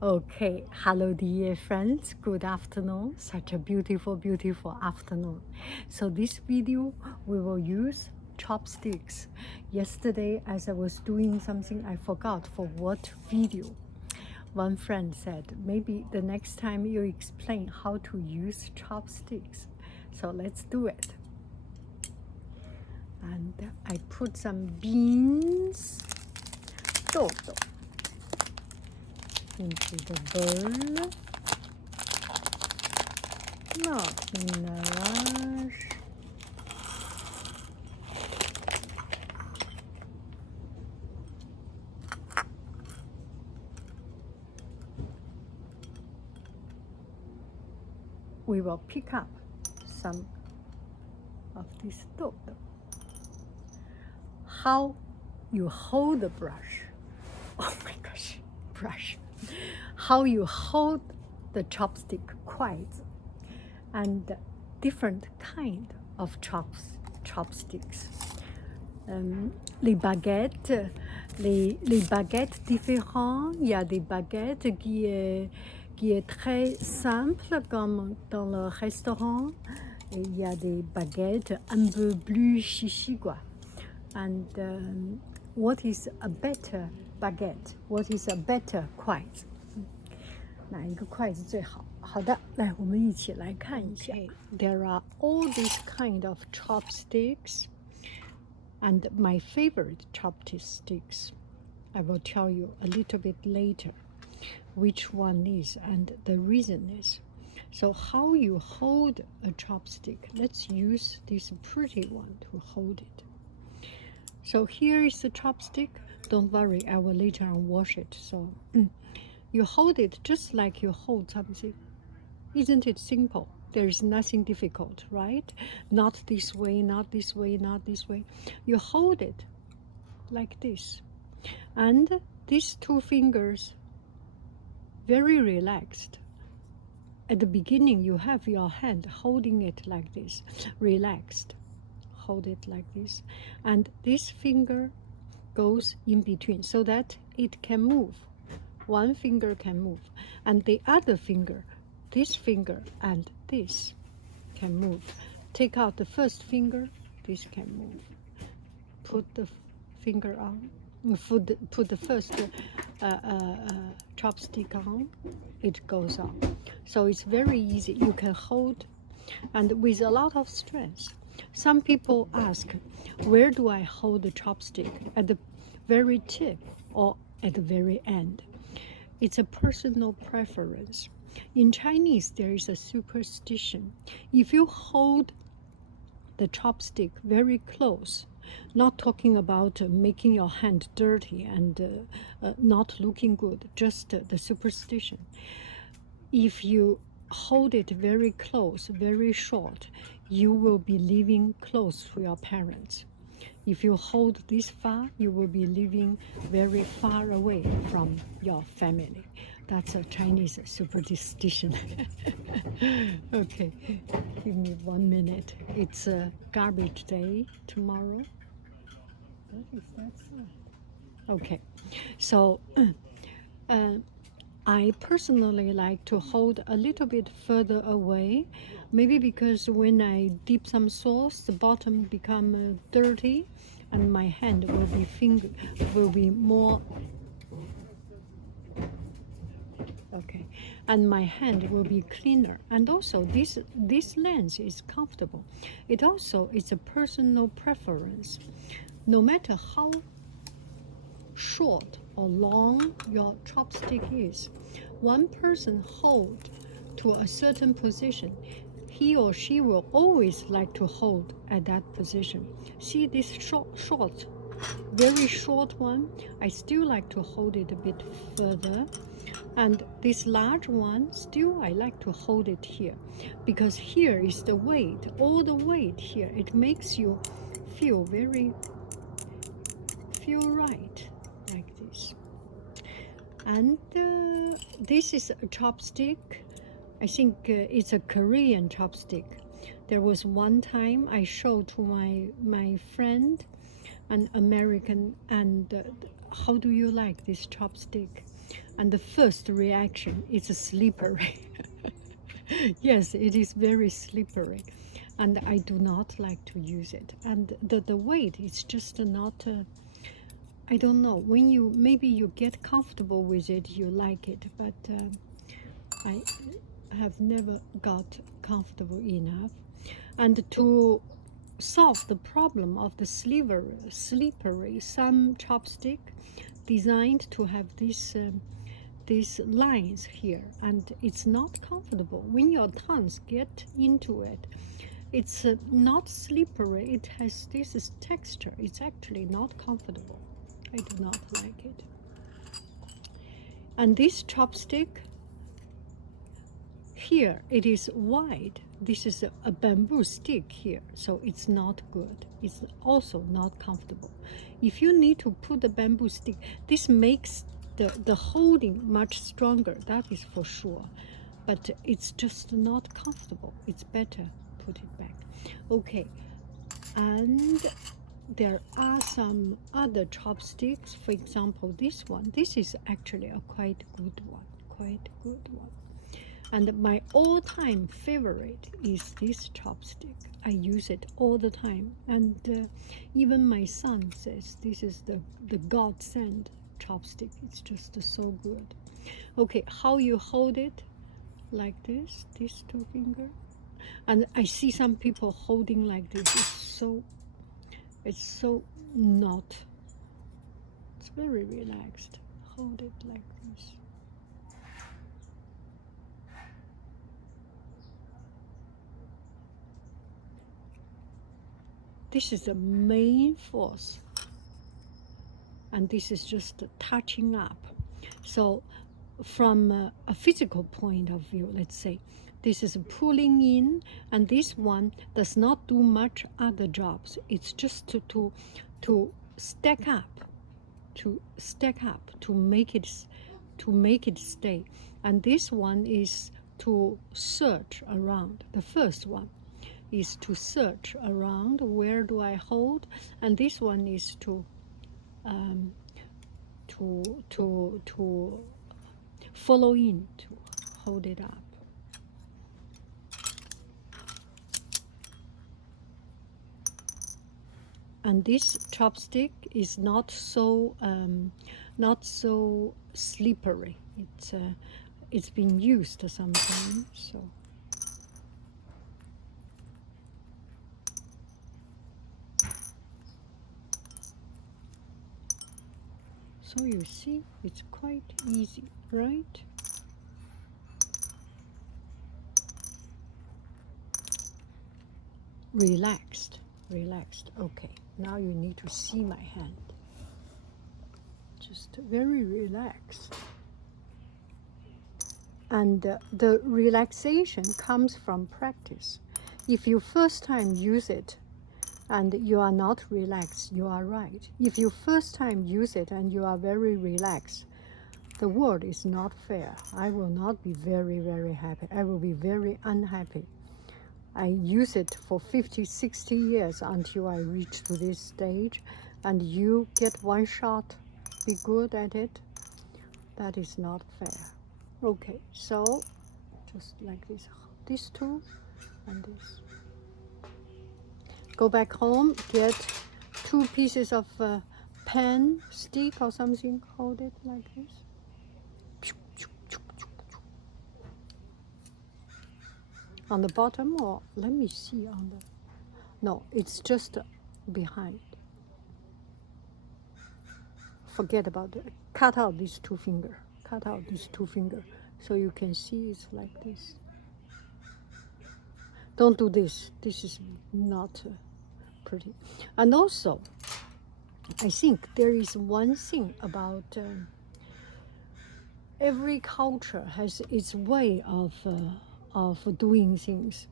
Okay, hello dear friends, good afternoon. Such a beautiful, beautiful afternoon. So this video, we will use chopsticks. Yesterday, as I was doing something, I forgot for what video. One friend said, maybe the next time you explain how to use chopsticks. So let's do it. And I put some beans, 豆豆 into the bowl. Not in a rush. We will pick up some of this dough. How you hold the brush. Oh my gosh, brush. How you hold the chopstick 筷子 and different kind of chopsticks. Les baguettes, les baguettes différentes. Il y a des baguettes qui est très simple comme dans le restaurant. Et il y a des baguettes un peu plus chichi quoi. And what is a better baguette? What is a better 筷子？哪一个筷子最好？好的，来，我们一起来看一下。There are all these kind of chopsticks, and my favorite chopsticks. I will tell you a little bit later which one is and the reason is. So how you hold a chopstick? Let's use this pretty one to hold it. So here is the chopstick. Don't worry, I will later on wash it. So you hold it just like you hold something. Isn't it simple? There is nothing difficult, right? Not this way, not this way, not this way. You hold it like this. And these two fingers, very relaxed. At the beginning, you have your hand holding it like this, relaxed. Hold it like this. And this finger goes in between so that it can move. One finger can move. And the other finger, this finger and this can move. Take out the first finger, this can move. Put the finger on, put the first chopstick on, it goes on. So it's very easy. You can hold, and with a lot of strength. Some people ask, where do I hold the chopstick? At the very tip or at the very end? It's a personal preference. In Chinese, there is a superstition. If you hold the chopstick very close, not talking about making your hand dirty and not looking good, just the superstition. If you hold it very close, very short, you will be living close to your parents. If you hold this far, you will be living very far away from your family. That's a Chinese superstition. Okay, give me 1 minute. It's a garbage day tomorrow. What is that sign? Okay, so I personally like to hold a little bit further away, maybe because when I dip some sauce, the bottom become dirty, and my hand will be more. Okay, and my hand will be cleaner, and also this lens is comfortable. It also is a personal preference. No matter how short or long your chopstick is, one person hold to a certain position, he or she will always like to hold at that position. See this short, very short one, I still like to hold it a bit further. And this large one, still I like to hold it here, because here is the weight, all the weight here. It makes you feel right, like this. And this is a chopstick. I think it's a Korean chopstick. There was one time I showed to my friend, an American, and how do you like this chopstick? And the first reaction is slippery. Yes, it is very slippery, and I do not like to use it. And the weight is just not. I don't know. When you maybe you get comfortable with it, you like it, but I have never got comfortable enough. And to solve the problem of the slippery, some chopstick designed to have these lines here, and it's not comfortable when your tongues get into it. It's not slippery. It has this texture. It's actually not comfortable. I do not like it. And this chopstick here, it is wide. This is a bamboo stick here, so it's not good. It's also not comfortable. If you need to put the bamboo stick, this makes the holding much stronger, that is for sure. But it's just not comfortable. It's better put it back. Okay, and there are some other chopsticks. For example, this one. This is actually a quite good one. Quite good one. And my all-time favorite is this chopstick. I use it all the time. And even my son says this is the godsend chopstick. It's just so good. Okay, how you hold it? Like this, these two fingers. And I see some people holding like this. It's so not. It's very relaxed. Hold it like this. This is the main force, and this is just touching up. So from a physical point of view, let's say, this is pulling in, and this one does not do much other jobs. It's just to stack up, to make it stay. And this one is to search around. The first one is to search around, where do I hold, and this one is to follow in, to hold it up. And this chopstick is not so slippery. It's been used sometimes, so. So you see, it's quite easy, right? Relaxed. Okay, now you need to see my hand. Just very relaxed. And the relaxation comes from practice. If you first time use it and you are not relaxed, you are right. If you first time use it and you are very relaxed, the world is not fair. I will not be very, very happy. I will be very unhappy. I use it for 50, 60 years until I reach to this stage, and you get one shot, be good at it. That is not fair. Okay, so just like this, these two and this. Go back home, get 2 pieces of pen, stick or something, hold it like this. On the bottom, or let me see on the, no, it's just behind. Forget about it. Cut out these 2 fingers. Cut out these 2 fingers so you can see it's like this. Don't do this. This is not pretty. And also, I think there is one thing about every culture has its way of doing things.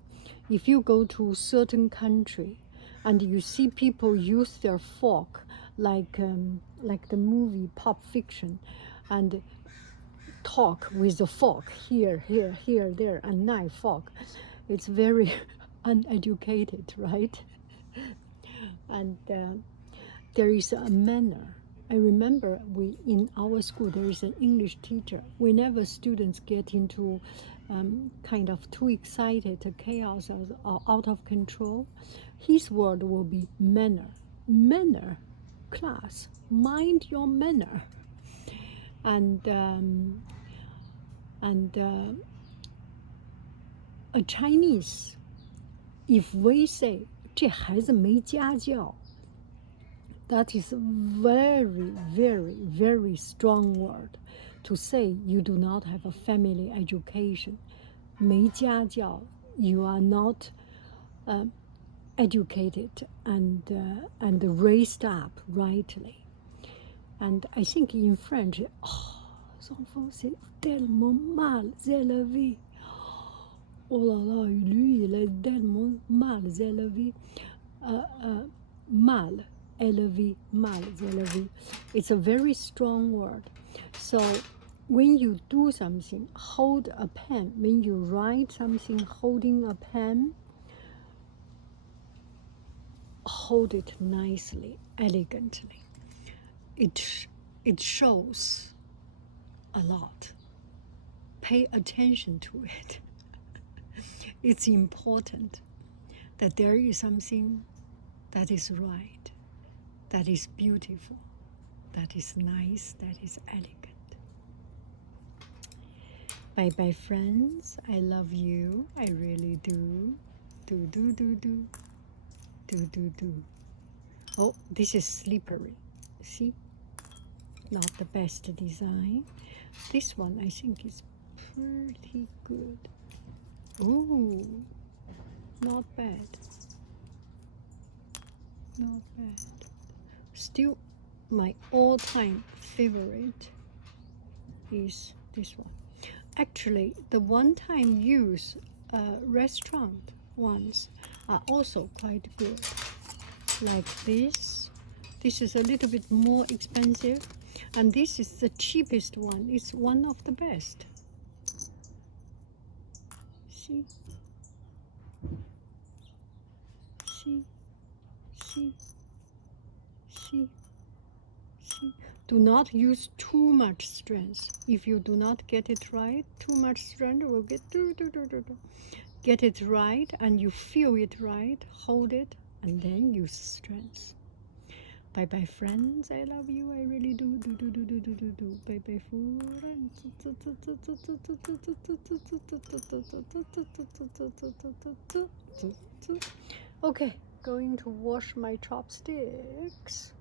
If you go to a certain country and you see people use their fork like the movie Pulp Fiction, and talk with the fork here, there, and knife, fork, it's very uneducated, right? And there is a manner I remember in our school there is an English teacher. Whenever students get into kind of too excited, chaos, or out of control, his word will be manner. Manner, class, mind your manner. And a Chinese, if we say 这孩子没家教, that is a very, very, very strong word to say you do not have a family education. 没家教, you are not educated and raised up rightly. And I think in French, son enfant c'est tellement mal élevé. Oh là là, lui il est tellement mal élevé. Mal élevé, mal élevé. It's a very strong word. So when you do something, hold a pen. When you write something holding a pen, hold it nicely, elegantly. It shows a lot. Pay attention to it. It's important that there is something that is right, that is beautiful, that is nice, that is elegant. Bye bye, friends. I love you. I really do. Do, do, do, do. Do, do, do. Oh, this is slippery. See? Not the best design. This one I think is pretty good. Ooh, not bad. Not bad. Still, my all-time favorite is this one. Actually, the one-time use restaurant ones are also quite good. Like this. This is a little bit more expensive, and this is the cheapest one. It's one of the best. See? See? See? See? See? Do not use too much strength. If you do not get it right, too much strength will get Get it right, and you feel it right, hold it, and then use strength. Bye bye, friends. I love you. I really do. Bye bye, friends. Okay, going to wash my chopsticks.